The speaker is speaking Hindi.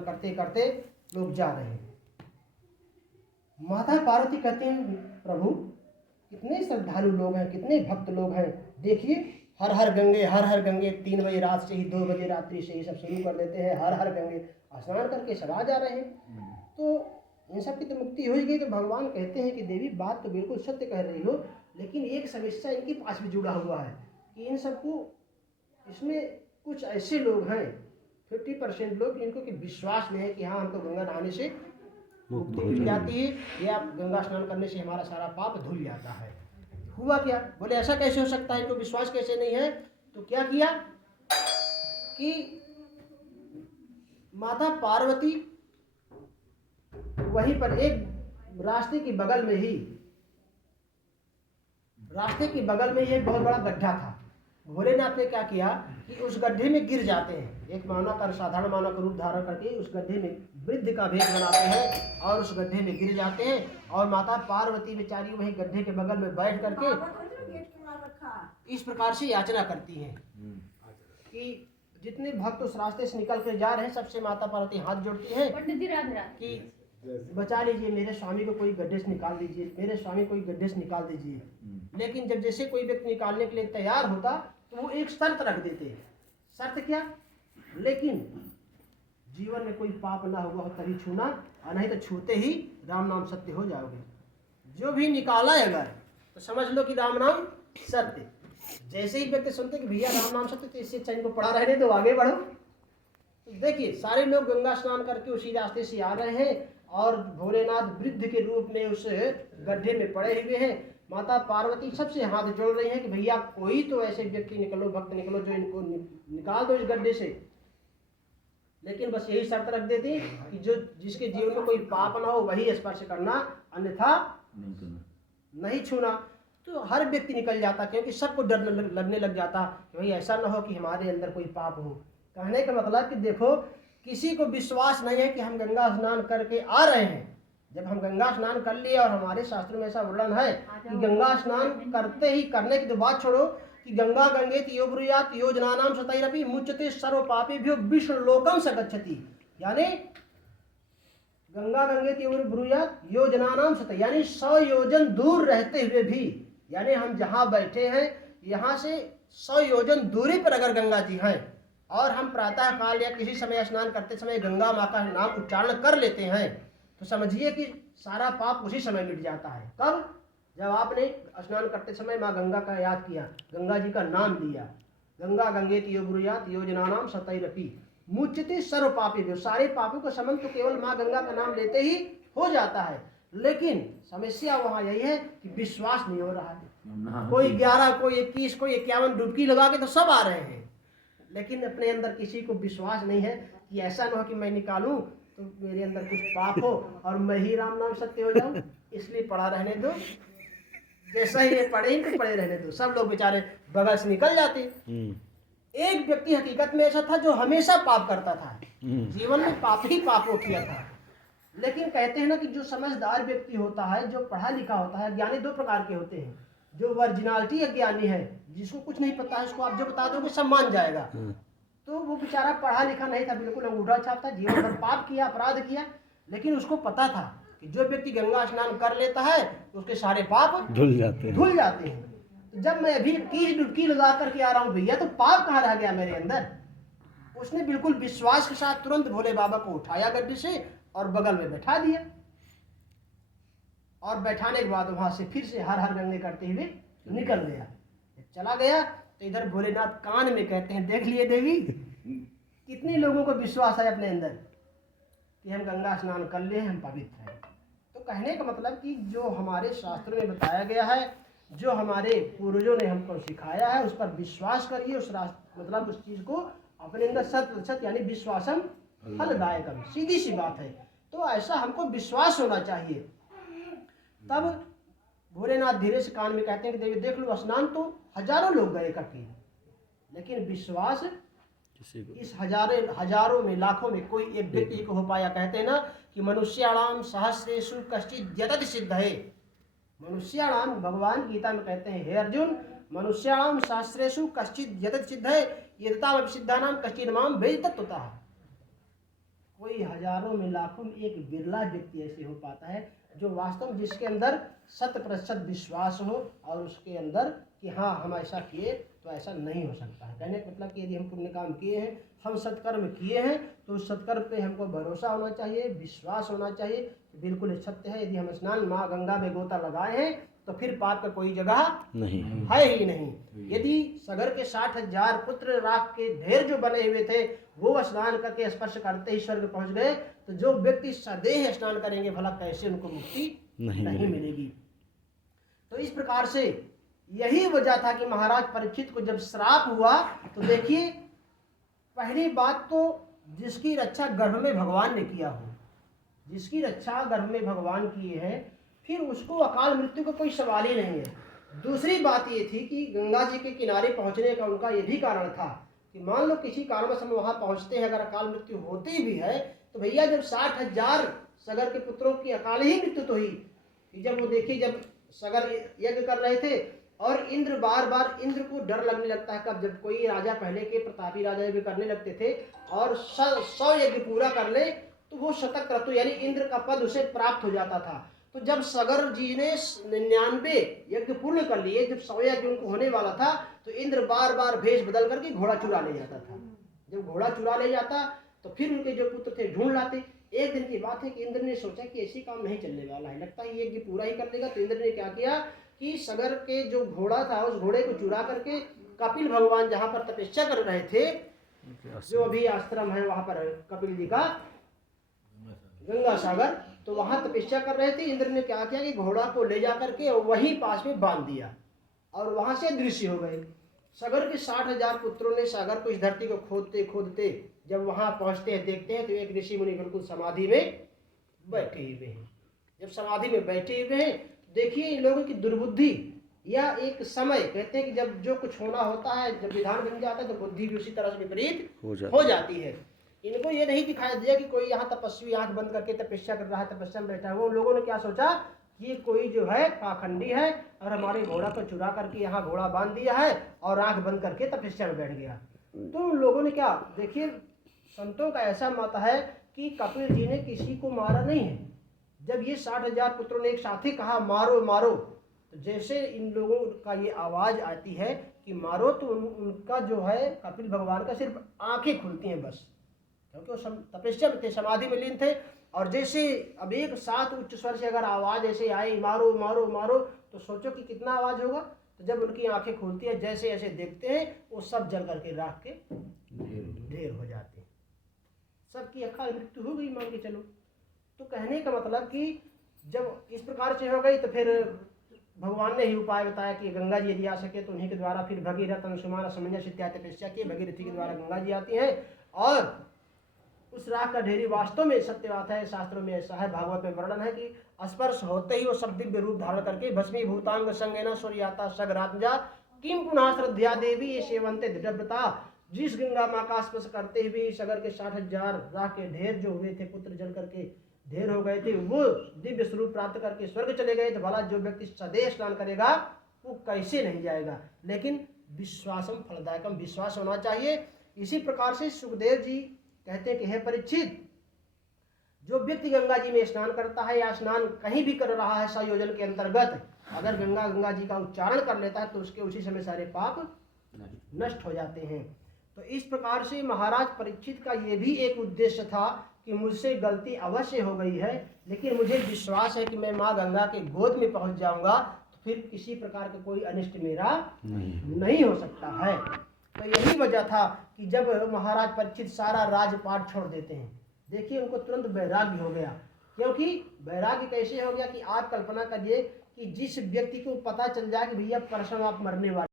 करते करते लोग जा रहे हैं। माता पार्वती कहते हैं प्रभु कितने श्रद्धालु लोग हैं, कितने भक्त लोग हैं, देखिए हर हर गंगे 3 बजे रात से ही 2 बजे रात्रि से ही सब शुरू कर देते हैं, हर हर गंगे स्नान करके सब आ जा रहे हैं। तो इन सब की तो मुक्ति हो ही गई। तो भगवान कहते हैं कि देवी बात तो बिल्कुल सत्य कह रही हो, लेकिन एक समस्या इनके पास भी जुड़ा हुआ है कि इन सबको इसमें कुछ ऐसे लोग हैं 50% लोग इनको कि विश्वास नहीं है कि हाँ हमको गंगा नहाने से मुक्ति मिल जाती है या गंगा स्नान करने से हमारा सारा पाप धुल जाता है। हुआ क्या, बोले ऐसा कैसे हो सकता है, इनको विश्वास कैसे नहीं है। तो क्या किया कि माता पार्वती वहीं पर एक रास्ते के बगल में ही एक बहुत बड़ा गड्ढा था। भोलेनाथ ने क्या किया कि उस गड्ढे में गिर जाते हैं, एक मानव का साधारण मानव का रूप धारण करके उस गड्ढे में वृद्ध का भेष बनाते हैं और उस गड्ढे में गिर जाते हैं। और माता पार्वती बेचारी वही गड्ढे के बगल में बैठ करके इस प्रकार से याचना करती हैं कि जितने भक्त उस रास्ते से निकल कर जा रहे हैं सबसे माता पार्वती हाथ जोड़ती हैं कि बचा लीजिए, मेरे स्वामी को कोई गड्ढे से निकाल दीजिए, मेरे स्वामी कोई गड्ढे से निकाल दीजिए। लेकिन जब जैसे कोई व्यक्ति निकालने के लिए तैयार होता तो वो एक शर्त रख देते। शर्त क्या, लेकिन जीवन में कोई पाप ना हुआ हो तभी छूना, और नहीं तो छूते ही राम नाम सत्य हो जाओगे। जो भी निकाला है अगर तो समझ लो कि राम नाम सत्य। जैसे ही व्यक्ति सुनते कि भैया राम नाम सत्य, तो इससे अच्छा इनको पढ़ा रहने दो, आगे बढ़ो। तो देखिए सारे लोग गंगा स्नान करके उसी रास्ते से आ रहे हैं और भोलेनाथ वृद्ध के रूप में उस गड्ढे में पड़े हुए हैं। माता पार्वती सबसे हाथ जोड़ रही हैं कि भैया कोई तो ऐसे व्यक्ति निकलो, भक्त निकलो जो इनको निकाल दो इस गड्ढे से। लेकिन बस यही शर्त रख देती कि जो जिसके जीवन में कोई पाप ना हो वही स्पर्श करना, अन्यथा नहीं छूना। तो हर व्यक्ति निकल जाता, क्योंकि सबको डर लगने लग जाता कि भाई ऐसा ना हो कि हमारे अंदर कोई पाप हो। कहने का मतलब कि देखो किसी को विश्वास नहीं है कि हम गंगा स्नान करके आ रहे हैं। जब हम गंगा स्नान कर लिए, और हमारे शास्त्रों में ऐसा वर्णन है कि गंगा स्नान करते ही, करने की तो बात छोड़ो, कि गंगा गंगेति यो ब्रूयात् यो जनानां शतैरपि मुच्यते सर्व पापेभ्यो विष्णु लोकं स गच्छति। यानी गंगा गंगेति यो ब्रूयात् यो जनानां शतै, यानी 100 योजन दूर रहते हुए भी, यानी हम जहाँ बैठे हैं यहाँ से 100 योजन दूरी पर अगर गंगा जी हैं और हम प्रातः काल या किसी समय स्नान करते समय गंगा माँ का नाम उच्चारण कर लेते हैं, तो समझिए कि सारा पाप उसी समय मिट जाता है। कब, जब आपने स्नान करते समय माँ गंगा का याद किया, गंगा जी का नाम लिया, गंगा गंगेति यो ब्रूयात् यो जनानां शतैरपि मुच्यते सर्व पापेभ्यो, सारे पापों का शमन तो केवल माँ गंगा का नाम लेते ही हो जाता है। लेकिन समस्या वहाँ यही है कि विश्वास नहीं हो रहा है। कोई 11, कोई 21, कोई 51 डुबकी लगा के तो सब आ रहे हैं, लेकिन अपने अंदर किसी को विश्वास नहीं है कि ऐसा न हो कि मैं निकालूं तो मेरे अंदर कुछ पाप हो और मैं ही राम नाम सत्य हो जाऊं। इसलिए पड़ा रहने दो, जैसा ही ये पड़े ही तो पड़े रहने दो। सब लोग बेचारे बगल से निकल जाते। एक व्यक्ति हकीकत में ऐसा था जो हमेशा पाप करता था, जीवन में पाप ही पापों किया था। लेकिन कहते हैं ना कि जो समझदार व्यक्ति होता है, जो पढ़ा लिखा होता है, ज्ञानी 2 प्रकार के होते हैं। जो वर्जिनालिटी ज्ञानी है, जिसको कुछ नहीं पता है, उसको आप जो बता दोगे सब मान जाएगा। तो वो बेचारा पढ़ा लिखा नहीं था, बिल्कुल अंगूठा छाप था, जीवन भर पाप किया, अपराध किया, लेकिन उसको पता था कि जो व्यक्ति गंगा स्नान कर लेता है उसके सारे पाप धुल जाते हैं। तो जब मैं अभी 21 डुबकी लगा करके आ रहा हूँ भैया, तो पाप कहाँ रह गया मेरे अंदर। उसने बिल्कुल विश्वास के साथ तुरंत भोले बाबा को उठाया गड्ढे से और बगल में बैठा दिया, और बैठाने के बाद वहां से फिर से हर हर गंगे करते हुए निकल गया। चला गया तो इधर भोलेनाथ कान में कहते हैं, देख लिए देवी कितने लोगों को विश्वास है अपने अंदर कि हम गंगा स्नान कर ले, हम पवित्र हैं। तो कहने का मतलब कि जो हमारे शास्त्रों में बताया गया है, जो हमारे पूर्वजों ने हमको सिखाया है, उस पर विश्वास करिए। उस मतलब उस चीज को अपने अंदर 100% यानी विश्वासम फलदायकम, सीधी सी बात है। तो ऐसा हमको विश्वास होना चाहिए। तब भोलेनाथ धीरे से कान में कहते हैं कि देवी देख लो, स्नान तो हजारों लोग गए इकट्ठे, लेकिन विश्वास इस हजारों में, लाखों में कोई एक व्यक्ति को हो पाया। कहते हैं ना कि मनुष्याणाम सहस्रेषु कश्चित् यतत सिद्धये। मनुष्याणाम, भगवान गीता में कहते हैं, हे अर्जुन, मनुष्याणाम सहस्रेषु कश्चित् यतत सिद्धये यततावपि सिद्धानाम कश्चिन् माम वेद तत्वतः। कोई हजारों में लाखों में एक बिरला व्यक्ति ऐसे हो पाता है जो वास्तव में जिसके अंदर 100% विश्वास हो और उसके अंदर कि हाँ हम ऐसा किए तो ऐसा नहीं हो सकता है। कहने का मतलब कि यदि हम पुण्य काम किए हैं, हम सत्कर्म किए हैं, तो उस सत्कर्म पे हमको भरोसा होना चाहिए, विश्वास होना चाहिए कि बिल्कुल सत्य है। यदि हम स्नान माँ गंगा में गोता लगाए हैं तो फिर पाप का कोई जगह नहीं है ही नहीं। यदि सगर के 60,000 पुत्र राख के ढेर जो बने हुए थे वो स्नान करके स्पर्श करते ही स्वर्ग पहुंच गए, तो जो व्यक्ति सदेह स्नान करेंगे भला कैसे उनको मुक्ति नहीं मिलेगी। तो इस प्रकार से यही वजह था कि महाराज परीक्षित को जब श्राप हुआ तो देखिए पहली बात तो जिसकी रक्षा गर्भ में भगवान ने किया हो, जिसकी रक्षा गर्भ में भगवान किए हैं, फिर उसको अकाल मृत्यु का कोई सवाल ही नहीं है। दूसरी बात ये थी कि गंगा जी के किनारे पहुंचने का उनका ये भी कारण था कि मान लो किसी कारणवश हम वहां पहुंचते हैं, अगर अकाल मृत्यु होती भी है तो भैया जब 60,000 सगर के पुत्रों की अकाल ही मृत्यु तो हुई। जब वो देखिए जब सगर यज्ञ कर रहे थे और इंद्र बार बार इंद्र को डर लगने लगता है, कब जब कोई राजा पहले के प्रतापी राजा यज्ञ करने लगते थे और 100 यज्ञ पूरा कर ले तो वो शतक क्रतु यानी इंद्र का पद उसे प्राप्त हो जाता था। तो जब सगर जी ने 99 यज्ञ पूर्ण कर लिए, जब 100 यज्ञ उनको होने वाला था तो इंद्र बार बार भेष बदल करके घोड़ा चुरा ले जाता था। जब घोड़ा चुरा ले जाता तो फिर उनके जो पुत्र थे ढूंढ लाते। एक दिन की बात है कि इंद्र ने सोचा कि ऐसी काम नहीं चलने वाला है, लगता है यज्ञ पूरा ही कर लेगा। तो इंद्र ने क्या किया कि सगर के जो घोड़ा था उस घोड़े को चुरा करके कपिल भगवान जहाँ पर तपस्या कर रहे थे, जो अभी आश्रम है वहां पर कपिल जी का गंगा सागर, तो वहां तपस्या कर रहे थे। इंद्र ने क्या किया कि घोड़ा को ले जा करके वहीं पास में बांध दिया और वहां से दृश्य हो गए। सगर के 60,000 पुत्रों ने सागर को इस धरती को खोदते खोदते जब वहां पहुंचते हैं देखते हैं तो एक ऋषि मुनि बिल्कुल समाधि में बैठे हुए हैं। जब समाधि में बैठे हुए हैं देखिए इन लोगों की दुर्बुद्धि या एक समय कहते हैं कि जब जो कुछ होना होता है, जब विधान बन जाता है तो बुद्धि भी उसी तरह से विपरीत हो जाती है। इनको ये नहीं दिखाई दिया कि कोई यहाँ तपस्वी आंख बंद करके तपस्या कर रहा है, तपस्या में बैठा है। वो लोगों ने क्या सोचा कि कोई जो है पाखंडी है और हमारे घोड़ा को चुरा करके यहाँ घोड़ा बांध दिया है और आंख बंद करके तपस्या में बैठ गया। तो उन लोगों ने क्या, देखिए संतों का ऐसा मत है कि कपिल जी ने किसी को मारा नहीं है। जब ये 60,000 पुत्रों ने एक साथ ही कहा मारो मारो, तो जैसे इन लोगों का ये आवाज आती है कि मारो तो उनका जो है कपिल भगवान का सिर्फ आंखें खुलती हैं बस, क्योंकि वो तपस्या में थे, समाधि में लीन थे। और जैसे अब एक साथ उच्च स्वर से अगर आवाज ऐसे आई मारो मारो मारो, तो सोचो कि कितना आवाज होगा। तो जब उनकी आंखें खुलती है जैसे ऐसे देखते हैं वो सब जल करके राख के ढेर हो जाते हैं, सबकी अकाल मृत्यु हो गई मान के चलो। तो कहने का मतलब कि जब इस प्रकार से हो गई तो फिर भगवान ने ही उपाय बताया कि गंगा जी यदि आ सके तो उन्हीं के द्वारा फिर भगीरथ अंशुमान असमंजस इत्यादि तपस्या की, भगीरथी के द्वारा गंगा जी आती हैं और उस राख का ढेरी वास्तव में सत्य बात है। शास्त्रों में ऐसा है, भागवत में वर्णन है कि स्पर्श होते ही वो सब दिव्य रूप धारण करके भस्मी भूतांग संगेना सूर्याता सगरात्मजा किम पुनः श्रद्धा देवी ये सेवंते दृढ़व्रता। जिस गंगा माँ का स्पर्श करते हुए सगर के 60,000 राख के ढेर जो हुए थे पुत्र जल करके ढेर हो गए थे, वो दिव्य स्वरूप प्राप्त करके स्वर्ग चले गए। तो भला जो व्यक्ति सदैव स्नान करेगा वो कैसे नहीं जाएगा। लेकिन विश्वासम फलदायकम, विश्वास होना चाहिए। इसी प्रकार से सुखदेव जी कहते हैं कि हे परीक्षित, जो व्यक्ति गंगा जी में स्नान करता है या स्नान कहीं भी कर रहा है संयोजन के अंतर्गत, अगर गंगा जी का उच्चारण कर लेता है तो उसके उसी समय सारे पाप नष्ट हो जाते हैं। तो इस प्रकार से महाराज परीक्षित का ये भी एक उद्देश्य था कि मुझसे गलती अवश्य हो गई है, लेकिन मुझे विश्वास है कि मैं माँ गंगा के गोद में पहुंच जाऊंगा तो फिर किसी प्रकार का कोई अनिष्ट मेरा नहीं हो सकता है। तो यही वजह था कि जब महाराज परीक्षित सारा राजपाट छोड़ देते हैं, देखिए उनको तुरंत वैराग्य हो गया। क्योंकि वैराग्य कैसे हो गया कि आप कल्पना करिए कि जिस व्यक्ति को पता चल जाए कि भैया परसों आप मरने वाले